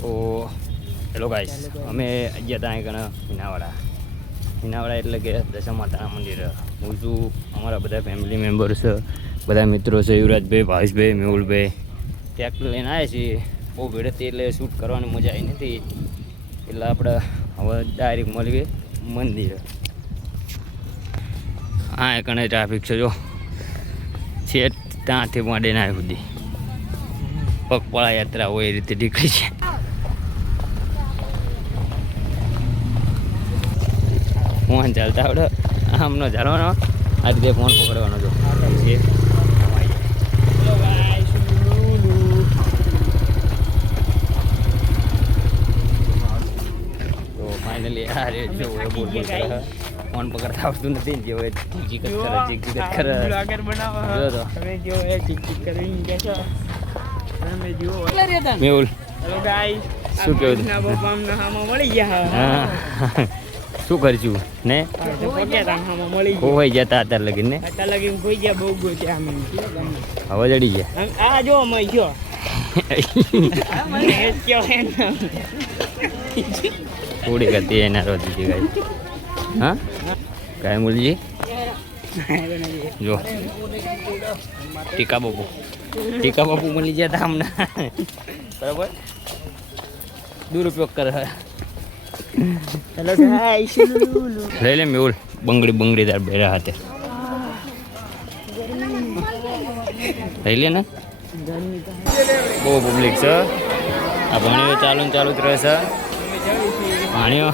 તો hello guys, અમે ગયા ત્યાં આગળ હિનાવાડા એટલે કે દશા માતાના મંદિર. હું છું, અમારા બધા ફેમિલી મેમ્બર્સ, બધા મિત્રો છે, યુવરાજભાઈ, ભાવેશભાઈ, મેહુલભાઈ. ટ્રેક્ટર લઈને આવ્યા છીએ. બહુ ભીડ હતી એટલે શૂટ કરવાની મજા આવી નથી, એટલે આપણે હવે ડાયરેક્ટ મળીએ મંદિર. હા એ કણે ટ્રાફિક છે, જો છે ત્યાંથી માંડીને આવી સુધી પગપાળા યાત્રા હોય એ રીતે નીકળી છે. ફોન ચાલતા આવડે આમ નો ચાલવાનો, આ રીતે ફોન પકડવાનો. જો તો ફાઇનલી આ રે જો બોલ ફોન પકડતા આવડતું નથી ને, જે હોય ચીક કરે જો તો મેહુલ શું કેવું શું કરશું ને ખોવાઈ જતા અત્યારે લગીન ને હવે જડી ગયા થોડી કરતી એના રોજી ગાય. હા કાય મૂલજી જો ટીકા બાપુ મળી જતા હમણાં બરાબર દુરુપયોગ કરે. લઈ લે મેહુલ બંગડી તાર બેરા હાથે લઈ લે ને. બહુ પબ્લિક છે. આ ભણીઓ ચાલુ જ રહે છે. ભણીઓ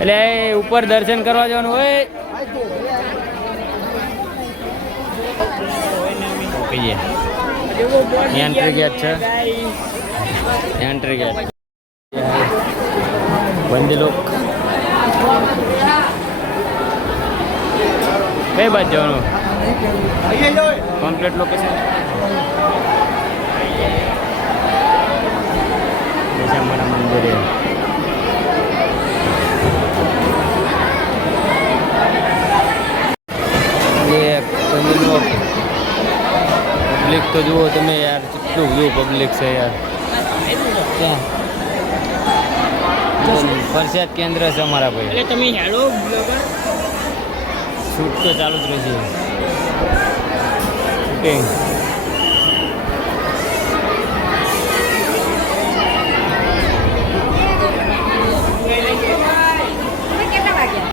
એટલે ઉપર દર્શન કરવા જવાનું હોય. એન્ટ્રી ગેટ છે, એન્ટ્રી ગેટ બંધ લોક. કઈ બાજુ જવાનું? કમ્પ્લીટ લોકેશન દશામાના મંદિરે. પબ્લિક તો જુઓ તમે યાર, કેટલું બધું પબ્લિક છે યાર. પ્રસાદ કેન્દ્ર છે અમારા ભાઈ. એટલે તમે હેલો શૂટ તો ચાલુ જ રહેશે. ઓકે